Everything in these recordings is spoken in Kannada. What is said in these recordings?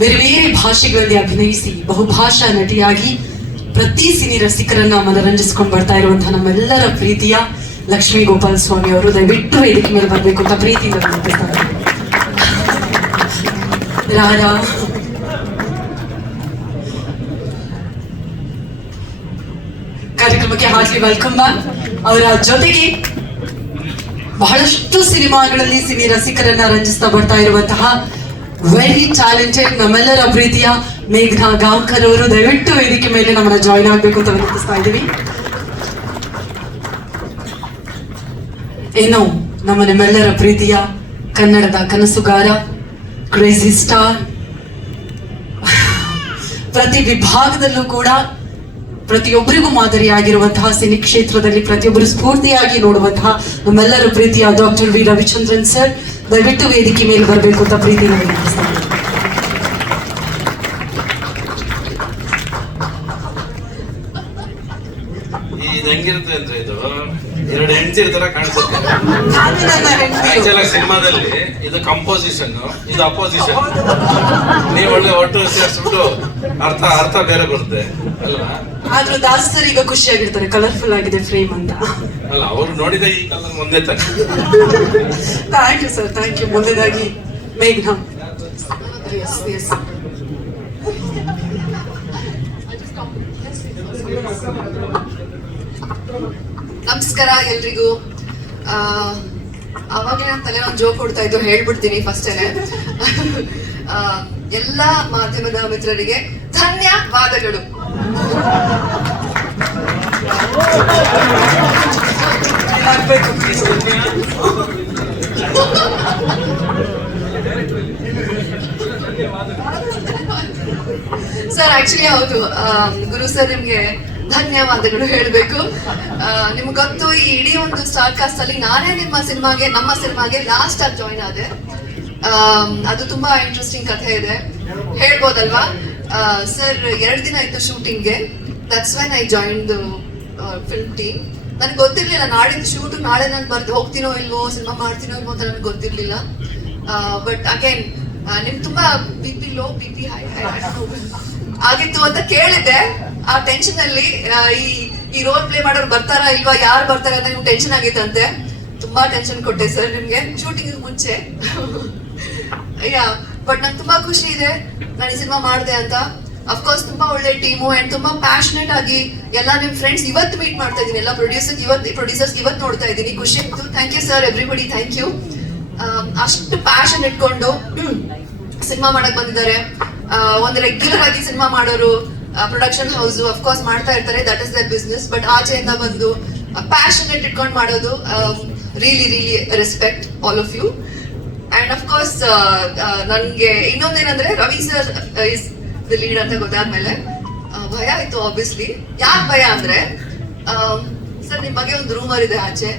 ಬೇರೆ ಬೇರೆ ಭಾಷೆಗಳಲ್ಲಿ ಅಭಿನಯಿಸಿ ಬಹುಭಾಷಾ ನಟಿಯಾಗಿ ಪ್ರತಿ ಸಿನಿ ರಸಿಕರನ್ನ ಮನರಂಜಿಸ್ಕೊಂಡು ಬರ್ತಾ ಇರುವಂತಹ ನಮ್ಮೆಲ್ಲರ ಪ್ರೀತಿಯ ಲಕ್ಷ್ಮೀ ಗೋಪಾಲ್ ಸ್ವಾಮಿ ಅವರು ದಯವಿಟ್ಟು ವೇದಿಕೆ ಮೇಲೆ ಬರಬೇಕು ಅಂತ ಪ್ರೀತಿಯಿಂದ ವಿನಂತಿಸ್ತಾರೆ. ರಾಧಾ ಕಾರ್ಯಕ್ರಮಕ್ಕೆ ಹಾರ್ಟ್ಲಿ ವೆಲ್ಕಮ್ ಬ್ಯಾಕ್. ಅವರ ಜೊತೆಗೆ ಬಹಳಷ್ಟು ಸಿನಿಮಾಗಳಲ್ಲಿ ಸಿನಿ ರಸಿಕರನ್ನ ರಂಜಿಸ್ತಾ ಬರ್ತಾ ಇರುವಂತಹ ವೆರಿ ಟ್ಯಾಲೆಂಟೆಡ್ ನಮ್ಮೆಲ್ಲರ ಪ್ರೀತಿಯ ಮೇಘನಾ ಗಾಂವ್ಕರ್ ಅವರು ದಯವಿಟ್ಟು ವೇದಿಕೆ ಮೇಲೆ ನಮ್ಮನ್ನ ಜಾಯಿನ್ ಆಗ್ಬೇಕು ಅಂತ ವಿನಂತಿಸ್ತಾ ಇದ್ದೀವಿ. ಏನು ನಮ್ಮೆಲ್ಲರ ಪ್ರೀತಿಯ ಕನ್ನಡದ ಕನಸುಗಾರ, ಕ್ರೇಜಿ ಸ್ಟಾರ್, ಪ್ರತಿ ವಿಭಾಗದಲ್ಲೂ ಕೂಡ ಪ್ರತಿಯೊಬ್ಬರಿಗೂ ಮಾದರಿಯಾಗಿರುವಂತಹ ಸಿನಿ ಕ್ಷೇತ್ರದಲ್ಲಿ ಪ್ರತಿಯೊಬ್ಬರು ಸ್ಫೂರ್ತಿಯಾಗಿ ನೋಡುವಂತಹ ನಮ್ಮೆಲ್ಲರ ಪ್ರೀತಿಯ ಡಾಕ್ಟರ್ ವಿ ರವಿಚಂದ್ರನ್ ಸರ್ ದಯವಿಟ್ಟು ವೇದಿಕೆ ಮೇಲೆ ಬರಬೇಕು ಅಂತ ಪ್ರೀತಿಯಿಂದ ವಿನಂತಿಸ್ತಾರೆ. ಹೆಂಗಿರುತ್ತೆ ಅಂದ್ರೆ ಇದು ಎರಡು ಹೆಂಡತಿರ ತರ ಕಾಣಿಸುತ್ತೆ. ಸಿನಿಮಾದಲ್ಲಿ ಇದು ಕಂಪೋಸಿಷನ್, ಇದು ಅಪೋಸಿಷನ್. ನೀವು ಒಳ್ಳೆ ಒಟ್ಟು ಸೇರಿಸ್ಬಿಟ್ಟು ಅರ್ಥ ಬೇರೆ ಬರುತ್ತೆ ಅಲ್ವಾ? ಆದ್ರೂ ದಾಸ್ ಸರ್ ಈಗ ಖುಷಿಯಾಗಿರ್ತಾರೆ, ಕಲರ್ಫುಲ್ ಆಗಿದೆ ಫ್ರೇಮ್ ಅಂತ. ಅಲ್ಲ, ಅವ್ರು ನೋಡಿದ ಈ ಕಲರ್ ಒಂದೇ ತರ. Thank you sir, thank you. ಮೊದಲಾಗಿ ಮೇಘನಾ. ಎಸ್ ಎಸ್ ನಮಸ್ಕಾರ ಎಲ್ರಿಗೂ. ಅವಾಗಲೇ ನನ್ನ ತಲೆ ಒಂದು ಜೋಕ್ ಕೊಡ್ತಾ ಇದ್ದು, ಹೇಳ್ಬಿಡ್ತೀನಿ ಫಸ್ಟೇನೆ. ಎಲ್ಲ ಮಾಧ್ಯಮದ ಮಿತ್ರರಿಗೆ ಧನ್ಯವಾದಗಳು. ಸರ್ ಆಕ್ಚುಲಿ ಹೌದು, ಗುರು ಸರ್ ನಿಮ್ಗೆ ಧನ್ಯವಾದಗಳು ಹೇಳ್ಬೇಕು. ನಿಮ್ಗೆ ಗೊತ್ತು, ಈ ಇಡೀ ಒಂದು ಸ್ಟಾರ್ ಕಾಸ್ಟ್ ಅಲ್ಲಿ ನಾನೇ ನಮ್ಮ ಸಿನಿಮಾಗೆ ಲಾಸ್ಟ್ ಆಗಿ ಜಾಯಿನ್ ಆದೆ. ಅದು ತುಂಬಾ ಇಂಟ್ರೆಸ್ಟಿಂಗ್ ಕಥೆ ಇದೆ, ಹೇಳ್ಬೋದಲ್ವಾ? ಸರ್ 2 ದಿನ ಇತ್ತು ಶೂಟಿಂಗ್ಗೆ. That's when I join the film team. ನನಗೆ ಗೊತ್ತಿರ್ಲಿಲ್ಲ ನಾಡಿದ್ದು ಶೂಟ್, ನಾಳೆ ನಾನು ಹೋಗ್ತೀನೋ ಇಲ್ವೋ, ಸಿನಿಮಾ ಮಾಡ್ತೀನೋ ಇಲ್ವೋ ಅಂತ ನನಗೆ ಗೊತ್ತಿರ್ಲಿಲ್ಲ. ಬಟ್ ಅಗೇನ್ ನಿಮ್ ತುಂಬಾ BP ಲೋ, BP ಹೈ ಆಗಿತ್ತು ಅಂತ ಕೇಳಿದ್ದೆ. ಆ ಟೆನ್ಷನ್ ಅಲ್ಲಿ ಈ ರೋಲ್ ಪ್ಲೇ ಮಾಡೋರು ಬರ್ತಾರಾ ಇಲ್ವಾ, ಯಾರು ಬರ್ತಾರೆ ಅಂತ ನಿಮ್ಗೆ ಟೆನ್ಷನ್ ಆಗಿತ್ತಂತೆ. ತುಂಬಾ ಟೆನ್ಷನ್ ಕೊಟ್ಟೆ ಸರ್ ನಿಮ್ಗೆ ಶೂಟಿಂಗ್ ಮುಂಚೆ. ಬಟ್ ನಂಗೆ ತುಂಬಾ ಖುಷಿ ಇದೆ ನಾನು ಈ ಸಿನಿಮಾ ಮಾಡಿದೆ ಅಂತ. ಅಫ್ಕೋರ್ಸ್ ತುಂಬಾ ಒಳ್ಳೆ ಟೀಮು ಅಂಡ್ ತುಂಬಾ ಪ್ಯಾಷನೆಟ್ ಆಗಿ ಎಲ್ಲ ನಿಮ್ ಫ್ರೆಂಡ್ಸ್ ಇವತ್ತು ಮೀಟ್ ಮಾಡ್ತಾ ಇದೀನಿ, ಎಲ್ಲ ಪ್ರೊಡ್ಯೂಸರ್ಸ್ ಇವತ್ತು ನೋಡ್ತಾ ಇದ್ದೀನಿ. ಖುಷಿ ಇತ್ತು. Thank you sir, everybody thank you. ಅಷ್ಟು ಪ್ಯಾಷನ್ ಇಟ್ಕೊಂಡು ಸಿನಿಮಾ ಮಾಡಕ್ ಬಂದಿದ್ದಾರೆ. ಒಂದು ರೆಗ್ಯುಲರ್ ಆಗಿ ಸಿನಿಮಾ ಮಾಡೋರು ಪ್ರೊಡಕ್ಷನ್ ಹೌಸ್ ಅಫ್ಕೋರ್ಸ್ ಮಾಡ್ತಾ ಇರ್ತಾರೆ, that is their business. But ಆಚೆಯಿಂದ ಬಂದು ಪ್ಯಾಷನೇಟ್ ಇಟ್ಕೊಂಡು ಮಾಡೋದು, really respect all of you. And of course ನನ್ಗೆ ಇನ್ನೊಂದೇನಂದ್ರೆ, Ravi sir is the lead ಅಂತ ಗೊತ್ತಾದ್ಮೇಲೆ ಭಯ ಆಯ್ತು ಆಬ್ವಿಯಸ್ಲಿ. ಯಾಕೆ ಭಯ ಅಂದ್ರೆ, ಸರ್ ನಿಮ್ ಬಗ್ಗೆ ಒಂದು ರೂಮರ್ ಇದೆ ಆಚೆ.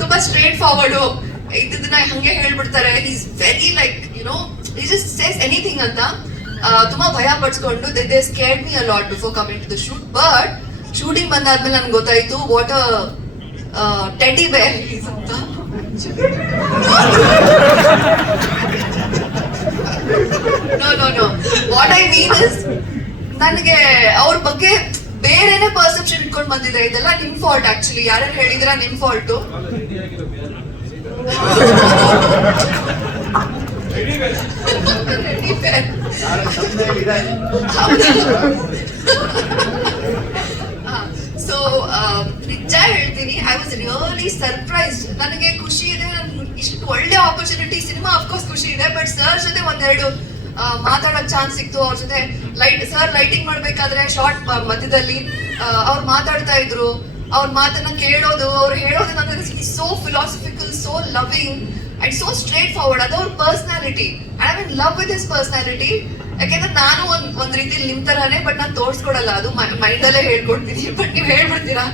ತುಂಬಾ ಸ್ಟ್ರೇಟ್ ಫಾರ್ವರ್ಡ್ ಇದನ್ನ ಹಂಗೆ ಹೇಳ್ಬಿಡ್ತಾರೆ. Is very like he just says anything ಅಂತ. ತುಂಬಾ ಭಯ ಪಡಿಸ್ಕೊಂಡು they scared me a lot before coming to the shoot. But shooting ಬಂದಾದ್ಮೇಲೆ ನನ್ಗೆ ಗೊತ್ತಾಯ್ತು ವಾಟ್ ಟೆಡಿ ಬೇರ್ ಈಸ್ ಅಂತ. No what I mean is, ನನಗೆ ಅವ್ರ ಬಗ್ಗೆ ಬೇರೆನೆ ಪರ್ಸೆಪ್ಷನ್ ಇಟ್ಕೊಂಡು ಬಂದಿದೆ. ಇದೆಲ್ಲ ನಿಮ್ ಫಾಲ್ಟ್ ಆಕ್ಚುಲಿ. ಯಾರ್ಯಾರು ಹೇಳಿದ್ರ ನಿಮ್ ಫಾಲ್ಟು. ಸೊ ನಿಜ ಹೇಳ್ತೀನಿ, ಐ ವಾಸ್ ರಿಯಲಿ ಸರ್ಪ್ರೈಸ್ಡ್. ನನಗೆ ಖುಷಿ ಇದೆ, ಇಷ್ಟು ಒಳ್ಳೆ ಆಪರ್ಚುನಿಟಿ. ಸಿನಿಮಾ ಅಫ್ಕೋರ್ಸ್ ಖುಷಿ ಇದೆ, ಬಟ್ ಸರ್ ಜೊತೆ ಒಂದೆರಡು ಮಾತಾಡೋಕ್ ಚಾನ್ಸ್ ಸಿಕ್ತು. ಅವ್ರ ಜೊತೆ ಲೈಟಿಂಗ್ ಮಾಡ್ಬೇಕಾದ್ರೆ ಶಾರ್ಟ್ ಮಧ್ಯದಲ್ಲಿ ಅವ್ರು ಮಾತಾಡ್ತಾ ಇದ್ರು. ಅವ್ರ ಮಾತನ್ನ ಕೇಳೋದು, ಅವ್ರು ಹೇಳೋದು ನನಗೆ so philosophical, so loving and so straight forward. ಅದು ಅವ್ರ personality. I am in love with his personality. ಯಾಕೆಂದ್ರೆ ನಾನು ಒಂದ್ ರೀತಿಲಿ ನಿಮ್ ತರಾನೇ, ಬಟ್ ನಾನು ತೋರ್ಸ್ಕೊಡಲ್ಲ, ಅದು ಮೈಂಡಲ್ಲೇ ಹೇಳ್ಕೊಡ್ತೀನಿ. ಬಟ್ ನೀವು ಹೇಳ್ಬಿಡ್ತೀರಾ.